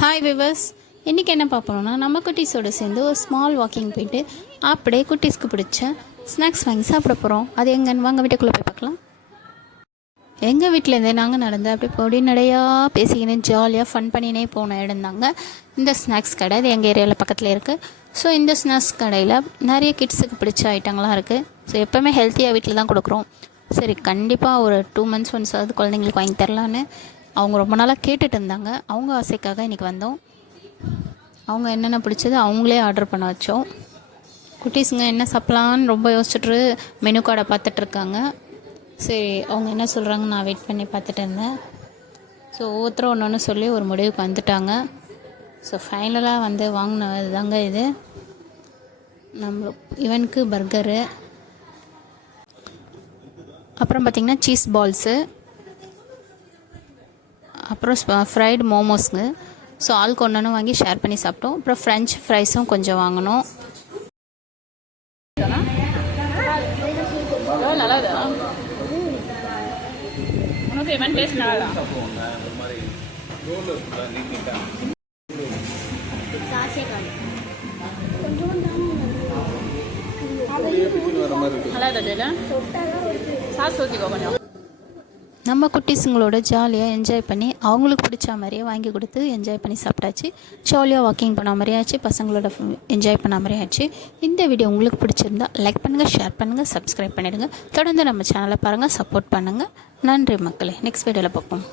Hi viewers, இன்றைக்கி என்ன பார்ப்போம்னா நம்ம குட்டீஸோடு சேர்ந்து ஒரு ஸ்மால் வாக்கிங் போயிட்டு அப்படியே குட்டீஸ்க்கு பிடிச்ச ஸ்நாக்ஸ் வாங்கி சாப்பிட போகிறோம். அது எங்கன்னு வாங்க வீட்டுக்குள்ளே போய் பார்க்கலாம். எங்கள் வீட்டிலேருந்தே நாங்கள் நடந்து அப்படியே பொடி நடையாக பேசிக்கினே ஜாலியாக ஃபன் பண்ணினே போன இடம் தாங்க இந்த ஸ்நாக்ஸ் கடை. இது எங்கள் ஏரியாவில் பக்கத்தில் இருக்குது. ஸோ இந்த ஸ்நாக்ஸ் கடையில் நிறைய கிட்ஸுக்கு பிடிச்ச ஐட்டங்கள்லாம் இருக்குது. ஸோ எப்போவுமே ஹெல்த்தியாக வீட்டில் தான் கொடுக்குறோம். சரி, கண்டிப்பாக ஒரு 2 months ஒன்ஸ் ஆகுது குழந்தைங்களுக்கு வாங்கி தரலான்னு அவங்க ரொம்ப நாளாக கேட்டுட்டு இருந்தாங்க. அவங்க ஆசைக்காக இன்றைக்கி வந்தோம். அவங்க என்னென்ன பிடிச்சது அவங்களே ஆர்டர் பண்ண வச்சோம். குட்டீஸுங்க என்ன சாப்பிட்லான்னு ரொம்ப யோசிச்சுட்டு மெனு கார்டை பார்த்துட்ருக்காங்க. சரி, அவங்க என்ன சொல்கிறாங்க நான் வெயிட் பண்ணி பார்த்துட்டு இருந்தேன். ஸோ ஒவ்வொருத்தரும் ஒன்று ஒன்று சொல்லி ஒரு முடிவுக்கு வந்துட்டாங்க. ஸோ ஃபைனலாக வந்து வாங்கினது தாங்க இது. நம்ம இவனுக்கு பர்கரு, அப்புறம் பார்த்திங்கன்னா சீஸ் பால்ஸு, அப்புறம் ஃப்ரைடு மோமோஸுங்க. ஸோ ஆளுக்கு ஒன்று வாங்கி ஷேர் பண்ணி சாப்பிட்டோம். அப்புறம் ஃப்ரெஞ்ச் ஃப்ரைஸும் கொஞ்சம் வாங்கினோம். நம்ம குட்டீஸுங்களோட ஜாலியாக என்ஜாய் பண்ணி அவங்களுக்கு பிடிச்ச மாதிரியே வாங்கி கொடுத்து என்ஜாய் பண்ணி சாப்பிட்டாச்சு. ஜாலியாக வாக்கிங் பண்ண மாதிரி ஆச்சு, பசங்களோட என்ஜாய் பண்ண மாதிரி ஆச்சு. இந்த வீடியோ உங்களுக்கு பிடிச்சிருந்தா லைக் பண்ணுங்கள், ஷேர் பண்ணுங்கள், சப்ஸ்கிரைப் பண்ணிடுங்க. தொடர்ந்து நம்ம சேனலை பாருங்கள், சப்போர்ட் பண்ணுங்கள். நன்றி மக்களே. நெக்ஸ்ட் வீடியோவில் பார்ப்போம்.